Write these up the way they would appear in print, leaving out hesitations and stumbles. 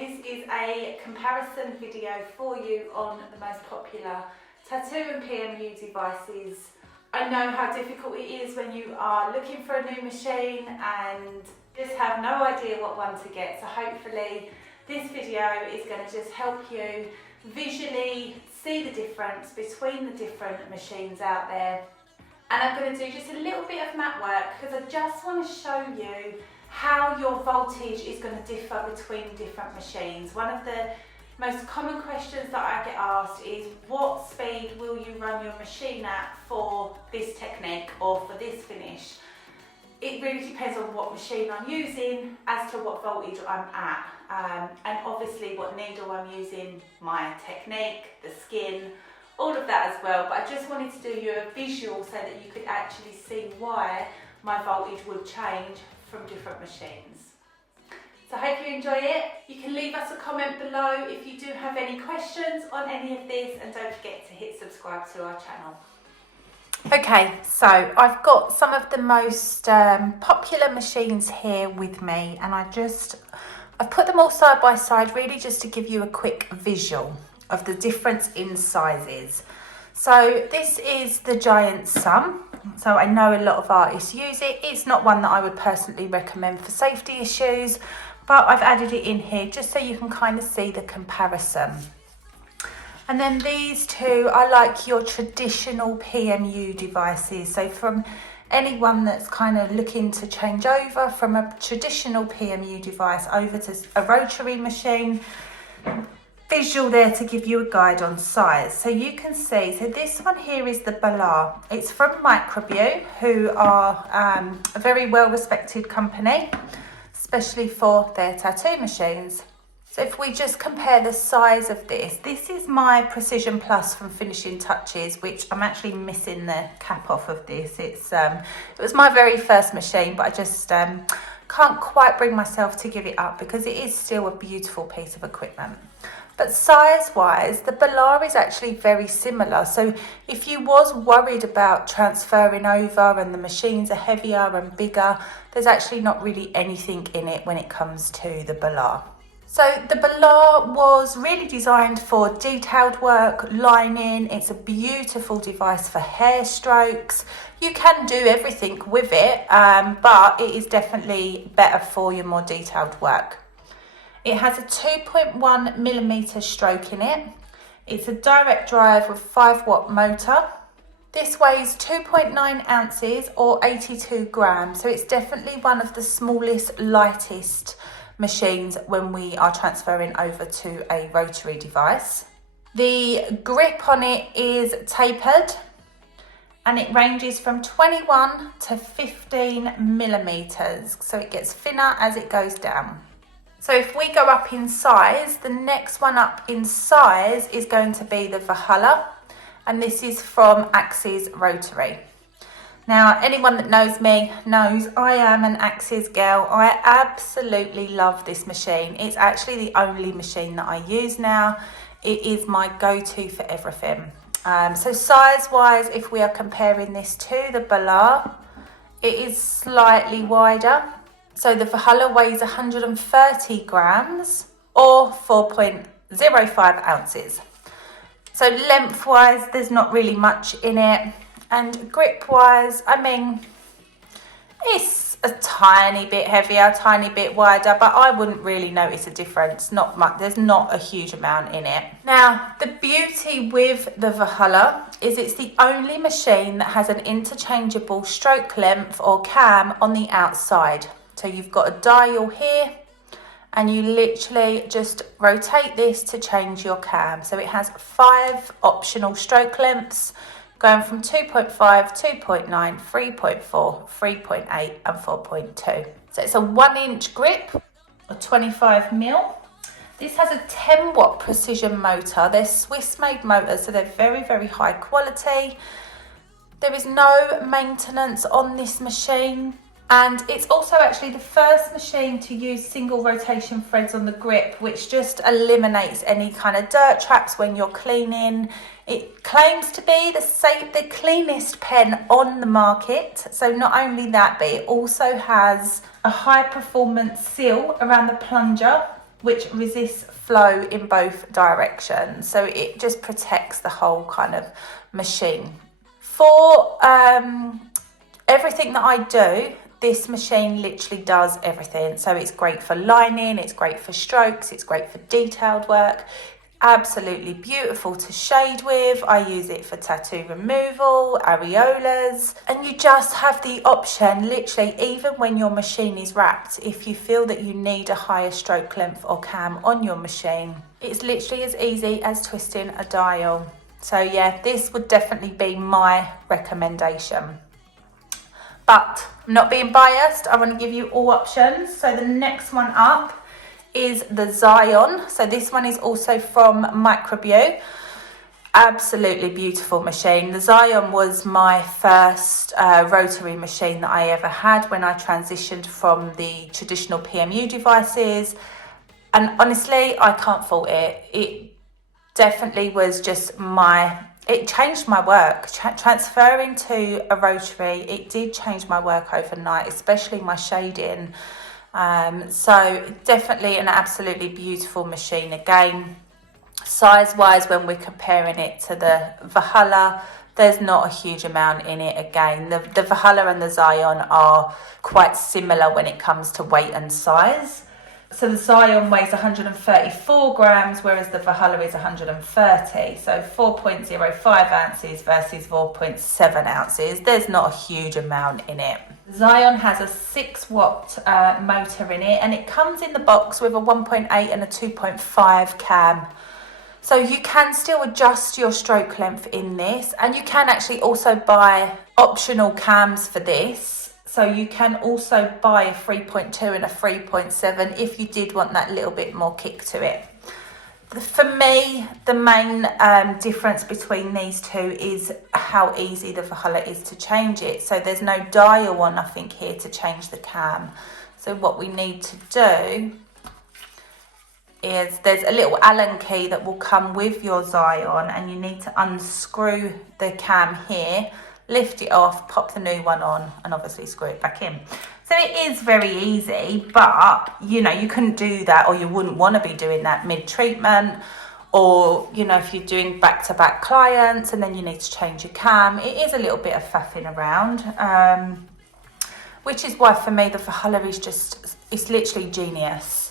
this is a comparison video for you on the most popular tattoo and PMU devices. I know how difficult it is when you are looking for a new machine and just have no idea what one to get, so hopefully this video is going to just help you visually see the difference between the different machines out there. And I'm going to do just a little bit of mat work because I just want to show you how your voltage is going to differ between different machines. One of the most common questions that I get asked is, what speed will you run your machine at for this technique or for this finish? It really depends on what machine I'm using as to what voltage I'm at, and obviously what needle I'm using, my technique, the skin, all of that as well. But I just wanted to do you a visual so that you could actually see why my voltage would change from different machines. So I hope you enjoy it. You can leave us a comment below if you do have any questions on any of this, and don't forget to hit subscribe to our channel. Okay, so I've got some of the most popular machines here with me, and I've put them all side by side really just to give you a quick visual of the difference in sizes. So this is the Giant Sum. So I know a lot of artists use it. It's not one that I would personally recommend for safety issues, but I've added it in here just so you can kind of see the comparison. And then these two are like your traditional PMU devices. So from anyone that's kind of looking to change over from a traditional PMU device over to a rotary machine, visual there to give you a guide on size. So you can see, so this one here is the Bellar. It's from Microbeaus, who are a very well respected company, especially for their tattoo machines. So if we just compare the size of this is my Precision Plus from Finishing Touches, which I'm actually missing the cap off of this. It was my very first machine, but I just can't quite bring myself to give it up because it is still a beautiful piece of equipment. But size-wise, the Bellar is actually very similar. So if you was worried about transferring over and the machines are heavier and bigger, there's actually not really anything in it when it comes to the Bellar. So the Bellar was really designed for detailed work, lining. It's a beautiful device for hair strokes. You can do everything with it, but it is definitely better for your more detailed work. It has a 2.1mm stroke in it. It's a direct drive with 5-watt motor. This weighs 2.9 ounces or 82 grams. So it's definitely one of the smallest, lightest machines when we are transferring over to a rotary device. The grip on it is tapered and it ranges from 21 to 15 millimeters. So it gets thinner as it goes down. So if we go up in size, the next one up in size is going to be the Vahalla, and this is from Axys Rotary. Now, anyone that knows me knows I am an Axys girl. I absolutely love this machine. It's actually the only machine that I use now. It is my go-to for everything. So size-wise, if we are comparing this to the Bellar, it is slightly wider. So the Vahalla weighs 130 grams or 4.05 ounces. So lengthwise, there's not really much in it. And grip-wise, I mean, it's a tiny bit heavier, tiny bit wider, but I wouldn't really notice a difference. Not much. There's not a huge amount in it. Now, the beauty with the Vahalla is it's the only machine that has an interchangeable stroke length or cam on the outside. So you've got a dial here and you literally just rotate this to change your cam. So it has 5 optional stroke lengths going from 2.5, 2.9, 3.4, 3.8 and 4.2. So it's a 1-inch grip or 25mm. This has a 10-watt precision motor. They're Swiss-made motors, so they're very, very high quality. There is no maintenance on this machine. And it's also actually the first machine to use single rotation threads on the grip, which just eliminates any kind of dirt traps when you're cleaning. It claims to be the cleanest pen on the market. So not only that, but it also has a high performance seal around the plunger. which resists flow in both directions. So it just protects the whole kind of machine. For everything that I do, this machine literally does everything. So it's great for lining, it's great for strokes, it's great for detailed work. Absolutely beautiful to shade with. I use it for tattoo removal, areolas, and you just have the option, literally, even when your machine is wrapped, if you feel that you need a higher stroke length or cam on your machine, it's literally as easy as twisting a dial. So yeah, this would definitely be my recommendation. But I'm not being biased, I want to give you all options. So the next one up is the Xion. So this one is also from Microbeaus. Absolutely beautiful machine. The Xion was my first rotary machine that I ever had when I transitioned from the traditional PMU devices, and honestly I can't fault it. It definitely was just it changed my work. Transferring to a rotary, it did change my work overnight, especially my shading. So definitely an absolutely beautiful machine. Again, size wise, when we're comparing it to the Vahalla, there's not a huge amount in it. Again, the Vahalla and the Xion are quite similar when it comes to weight and size. So the Xion weighs 134 grams, whereas the Vahalla is 130. So 4.05 ounces versus 4.7 ounces. There's not a huge amount in it. Xion has a 6-watt motor in it, and it comes in the box with a 1.8 and a 2.5 cam. So you can still adjust your stroke length in this, and you can actually also buy optional cams for this. So you can also buy a 3.2 and a 3.7 if you did want that little bit more kick to it. For me, the main difference between these two is how easy the Vahalla is to change it. So there's no dial or nothing here to change the cam. So what we need to do is there's a little Allen key that will come with your Xion, and you need to unscrew the cam here, lift it off, pop the new one on, and obviously screw it back in. So it is very easy, but you know, you couldn't do that, or you wouldn't want to be doing that mid-treatment, or you know, if you're doing back-to-back clients and then you need to change your cam, it is a little bit of faffing around, which is why for me the Vahalla is just, it's literally genius.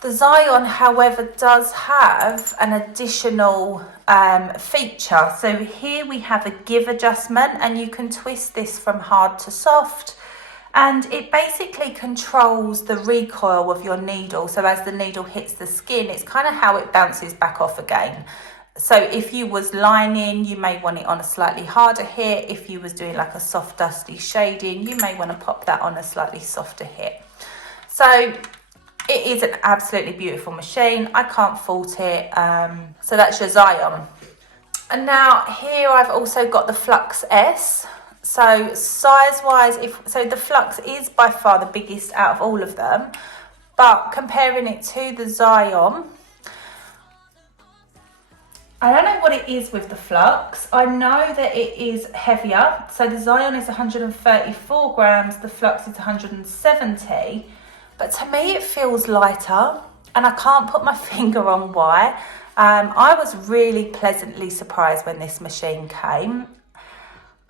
The Xion, however, does have an additional feature. So here we have a give adjustment, and you can twist this from hard to soft, and it basically controls the recoil of your needle. So as the needle hits the skin, it's kind of how it bounces back off again. So if you was lining, you may want it on a slightly harder hit. If you was doing like a soft dusty shading, you may want to pop that on a slightly softer hit. So it is an absolutely beautiful machine. I can't fault it. So that's your Xion. And now here I've also got the Flux S. So size wise, so the Flux is by far the biggest out of all of them, but comparing it to the Xion, I don't know what it is with the Flux. I know that it is heavier. So the Xion is 134 grams, the Flux is 170. But to me, it feels lighter, and I can't put my finger on why. I was really pleasantly surprised when this machine came.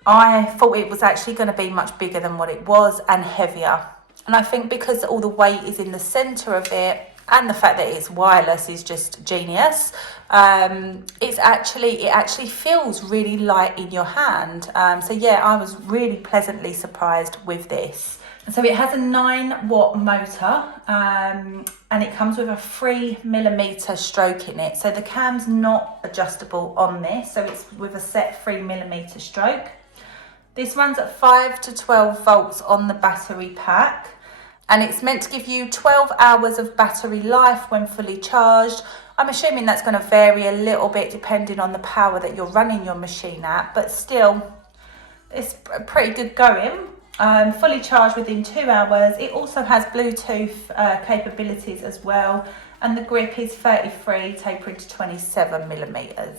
I thought it was actually going to be much bigger than what it was, and heavier. And I think because all the weight is in the centre of it, and the fact that it's wireless is just genius. It actually feels really light in your hand. So yeah, I was really pleasantly surprised with this. So it has a 9-watt motor, and it comes with a 3mm stroke in it. So the cam's not adjustable on this, so it's with a set 3mm stroke. This runs at 5 to 12 volts on the battery pack, and it's meant to give you 12 hours of battery life when fully charged. I'm assuming that's going to vary a little bit depending on the power that you're running your machine at, but still, it's pretty good going. Fully charged within 2 hours. It also has Bluetooth capabilities as well, and the grip is 33 tapering to 27mm.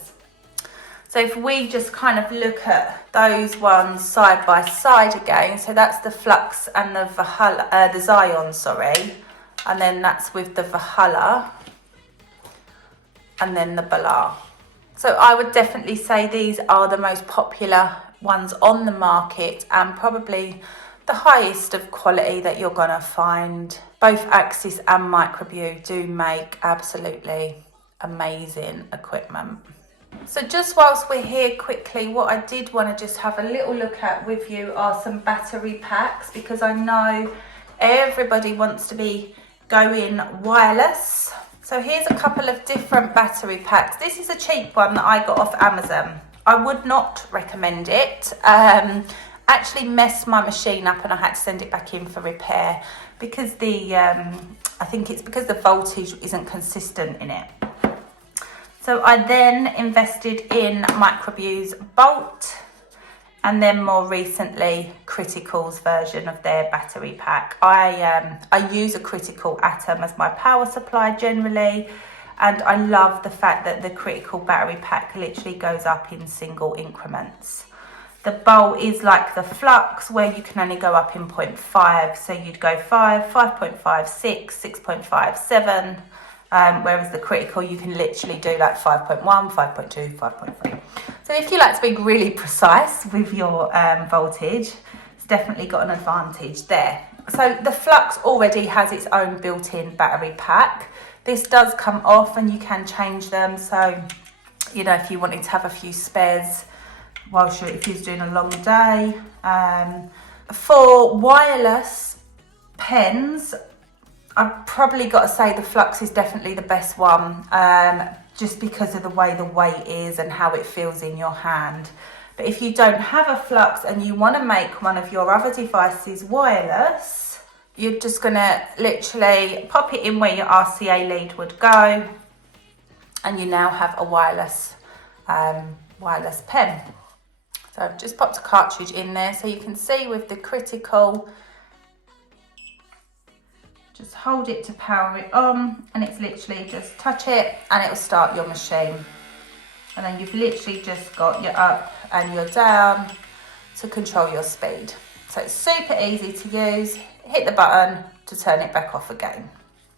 So if we just kind of look at those ones side by side again, so that's the Flux and the Vahalla, the Xion, sorry. and then that's with the Vahalla and then the Bellar. So I would definitely say these are the most popular ones on the market and probably the highest of quality that you're going to find. Both Axys and Microbeaus do make absolutely amazing equipment. So just whilst we're here quickly, what I did want to just have a little look at with you are some battery packs, because I know everybody wants to be going wireless. So here's a couple of different battery packs. This is a cheap one that I got off Amazon. I would not recommend it. Actually messed my machine up and I had to send it back in for repair because I think it's because the voltage isn't consistent in it. So I then invested in Microbeaus Bolt, and then more recently Critical's version of their battery pack. I use a Critical Atom as my power supply generally, and I love the fact that the Critical battery pack literally goes up in single increments. The Bolt is like the Flux, where you can only go up in 0.5, so you'd go 5, 5.5, 6, 6.5, 7, whereas the Critical you can literally do like 5.1, 5.2, 5.3. So if you like to be really precise with your voltage, it's definitely got an advantage there. So the Flux already has its own built-in battery pack. This does come off and you can change them. So, you know, if you wanted to have a few spares if you're doing a long day. For wireless pens, I've probably got to say the Flux is definitely the best one. Just because of the way the weight is and how it feels in your hand. But if you don't have a Flux and you want to make one of your other devices wireless, you're just going to literally pop it in where your RCA lead would go, and you now have a wireless pen. So I've just popped a cartridge in there so you can see with the Critical, just hold it to power it on, and it's literally just touch it and it will start your machine. And then you've literally just got your up and your down to control your speed. So it's super easy to use. Hit the button to turn it back off again.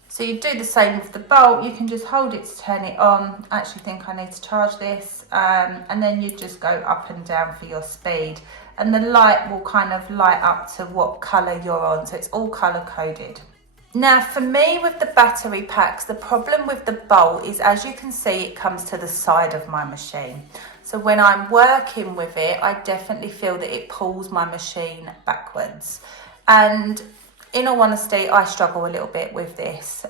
So you do the same with the Bolt. You can just hold it to turn it on. I actually think I need to charge this. And then you just go up and down for your speed. And the light will kind of light up to what colour you're on. So it's all colour coded. Now for me with the battery packs, the problem with the Bolt is, as you can see, it comes to the side of my machine. So when I'm working with it, I definitely feel that it pulls my machine backwards. And in all honesty, I struggle a little bit with this.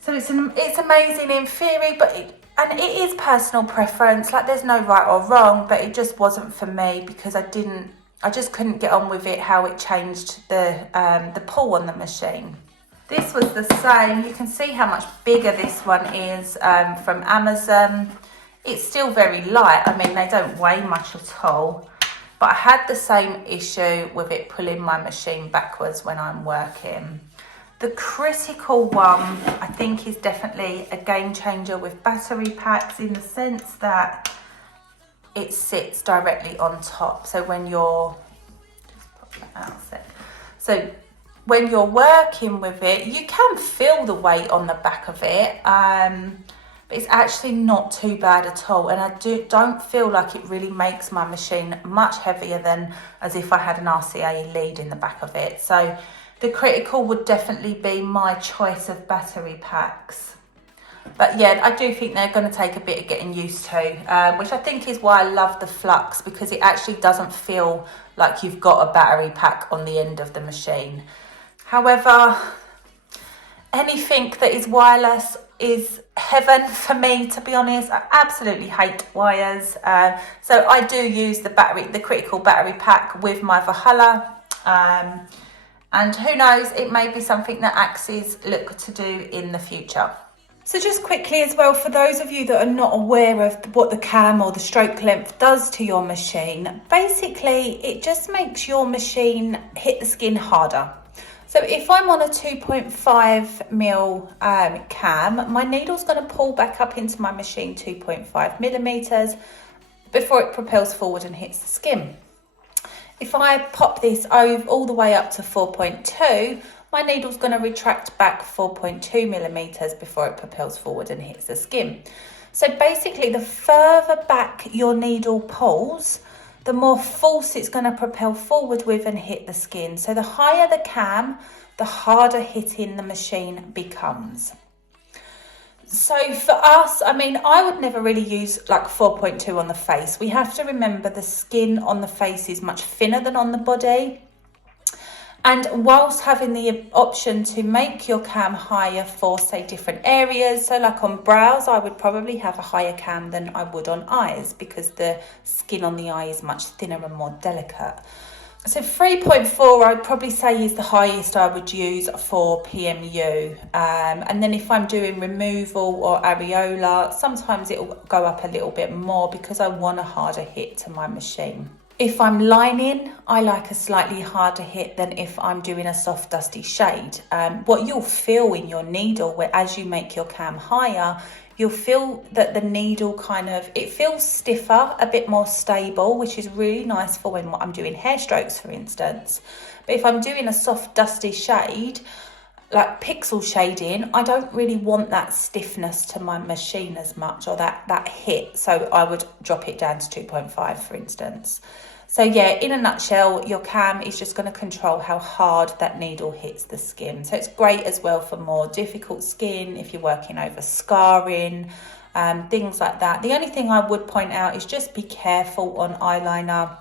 So it's amazing in theory, but it is personal preference. Like, there's no right or wrong, but it just wasn't for me because I just couldn't get on with it, how it changed the pull on the machine. This was the same. You can see how much bigger this one is from Amazon. It's still very light. I mean, they don't weigh much at all. But I had the same issue with it pulling my machine backwards when I'm working. The Critical one, I think, is definitely a game changer with battery packs, in the sense that it sits directly on top. So when you're, just pop that out a sec. So when you're working with it, you can feel the weight on the back of it. But it's actually not too bad at all. And I don't feel like it really makes my machine much heavier than as if I had an RCA lead in the back of it. So the Critical would definitely be my choice of battery packs. But yeah, I do think they're going to take a bit of getting used to, which I think is why I love the Flux, because it actually doesn't feel like you've got a battery pack on the end of the machine. However, anything that is wireless is heaven for me, to be honest. I absolutely hate wires. So I do use the Critical battery pack with my Vahalla. And who knows, it may be something that Axys look to do in the future. So just quickly as well, for those of you that are not aware of what the cam or the stroke length does to your machine, basically it just makes your machine hit the skin harder. So if I'm on a 2.5mm cam, my needle's going to pull back up into my machine 2.5mm before it propels forward and hits the skin. If I pop this over all the way up to 4.2, my needle's going to retract back 4.2 millimeters before it propels forward and hits the skin. So basically, the further back your needle pulls, the more force it's going to propel forward with and hit the skin. So the higher the cam, the harder hitting the machine becomes. So for us, I mean, I would never really use like 4.2 on the face. We have to remember the skin on the face is much thinner than on the body. And whilst having the option to make your cam higher for, say, different areas, so like on brows, I would probably have a higher cam than I would on eyes because the skin on the eye is much thinner and more delicate. So 3.4 I'd probably say is the highest I would use for PMU. And then if I'm doing removal or areola, sometimes it'll go up a little bit more because I want a harder hit to my machine. If I'm lining, I like a slightly harder hit than if I'm doing a soft dusty shade. What you'll feel in your needle, where as you make your cam higher, you'll feel that the needle it feels stiffer, a bit more stable, which is really nice for when I'm doing hair strokes, for instance. But if I'm doing a soft dusty shade, like pixel shading, I don't really want that stiffness to my machine as much, or that hit. So I would drop it down to 2.5, for instance. So yeah, in a nutshell, your cam is just going to control how hard that needle hits the skin. So it's great as well for more difficult skin, if you're working over scarring, things like that. The only thing I would point out is just be careful on eyeliner.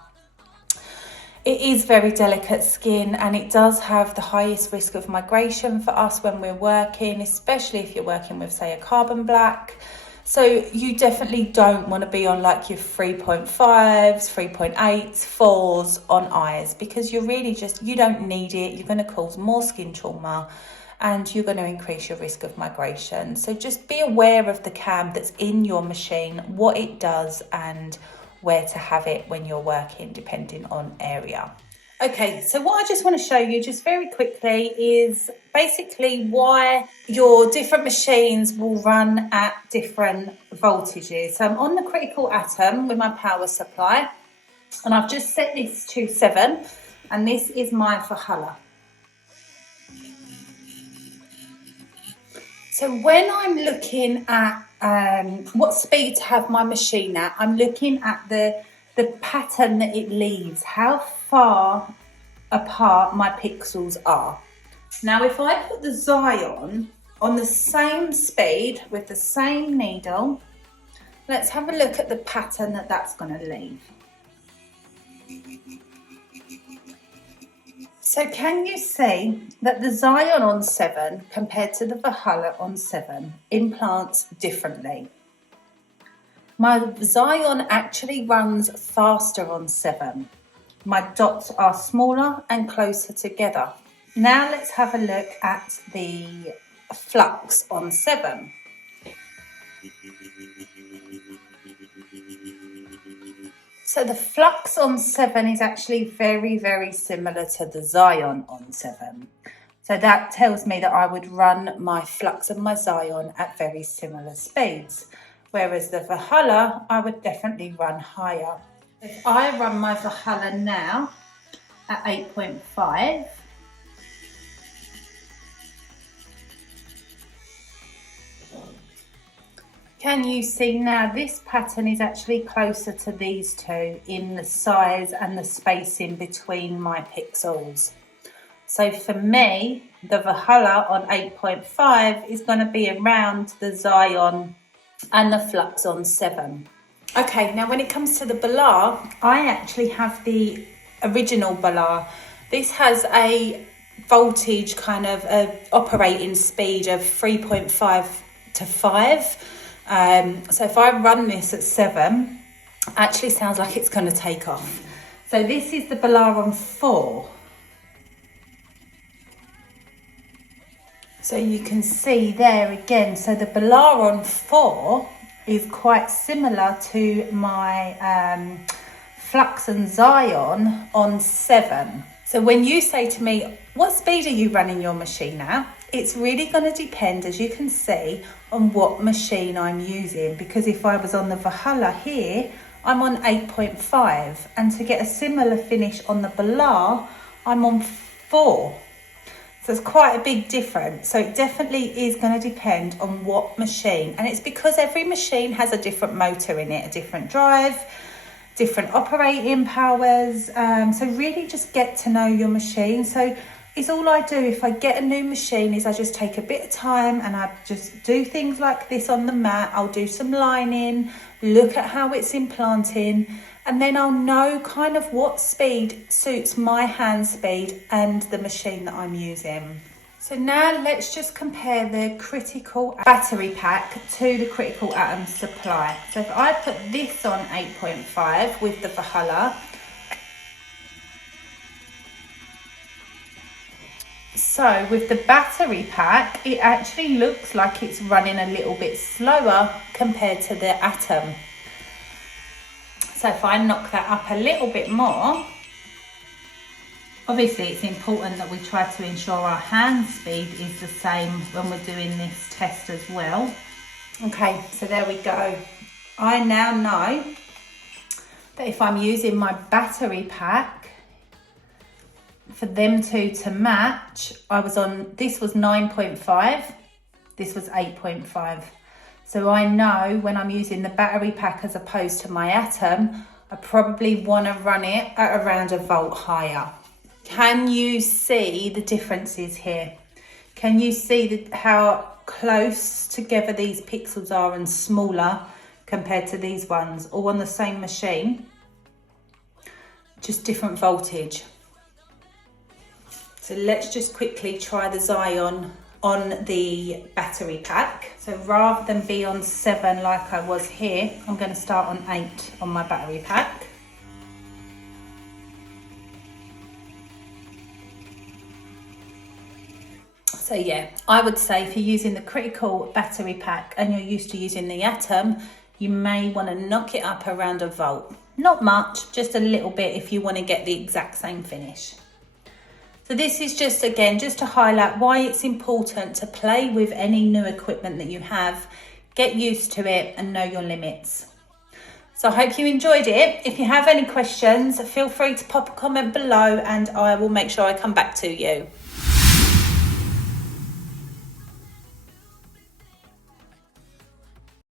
It is very delicate skin and it does have the highest risk of migration for us when we're working, especially if you're working with, say, a carbon black. So you definitely don't want to be on like your 3.5s, 3.8s, 4s on eyes, because you don't need it. You're going to cause more skin trauma and you're going to increase your risk of migration. So just be aware of the cam that's in your machine, what it does and where to have it when you're working, depending on area. Okay, so what I just want to show you just very quickly is basically why your different machines will run at different voltages. So I'm on the critical atom with my power supply, and I've just set this to 7, and this is my Vahalla. So when I'm looking at what speed to have my machine at, I'm looking at the pattern that it leaves, how far apart my pixels are. Now, if I put the xion on the same speed with the same needle, let's have a look at the pattern that that's going to leave. So can you see that the xion on 7 compared to the Vahalla on 7 implants differently? My xion actually runs faster on 7. My dots are smaller and closer together. Now let's have a look at the flux on 7. So the flux on 7 is actually very, very similar to the xion on 7. So that tells me that I would run my flux and my xion at very similar speeds. Whereas the Vahalla, I would definitely run higher. If I run my Vahalla now at 8.5, can you see now this pattern is actually closer to these two in the size and the spacing between my pixels. So for me, the Vahalla on 8.5 is going to be around the xion and the flux on 7. Okay, now when it comes to the Bellar, I actually have the original Bellar. This has a voltage operating speed of 3.5 to 5. So if I run this at 7, actually sounds like it's going to take off. So this is the Bellar on 4. So you can see there again, so the Bellar on 4 is quite similar to my flux and xion on 7. So when you say to me, what speed are you running your machine at? It's really going to depend, as you can see, on what machine I'm using. Because if I was on the Vahalla here, I'm on 8.5, and to get a similar finish on the Bellar, I'm on 4. So it's quite a big difference. So it definitely is going to depend on what machine, and it's because every machine has a different motor in it, a different drive, different operating powers. So really just get to know your machine. So it's all I do if I get a new machine is I just take a bit of time and I just do things like this on the mat. I'll do some lining, look at how it's implanting, and then I'll know kind of what speed suits my hand speed and the machine that I'm using. So now let's just compare the critical battery pack to the critical atom supply. So if I put this on 8.5 with the Vahalla, so with the battery pack, it actually looks like it's running a little bit slower compared to the atom. So if I knock that up a little bit more, obviously it's important that we try to ensure our hand speed is the same when we're doing this test as well. Okay, so there we go. I now know that if I'm using my battery pack, for them two to match, this was 9.5, this was 8.5. So I know when I'm using the battery pack as opposed to my atom, I probably want to run it at around a volt higher. Can you see the differences here? Can you see how close together these pixels are and smaller compared to these ones, all on the same machine? Just different voltage. So let's just quickly try the xion on the battery pack. So rather than be on 7 like I was here, I'm going to start on 8 on my battery pack. So yeah, I would say if you're using the critical battery pack and you're used to using the atom, you may want to knock it up around a volt. Not much, just a little bit if you want to get the exact same finish. So this is just, again, just to highlight why it's important to play with any new equipment that you have, get used to it and know your limits. So I hope you enjoyed it. If you have any questions, feel free to pop a comment below and I will make sure I come back to you.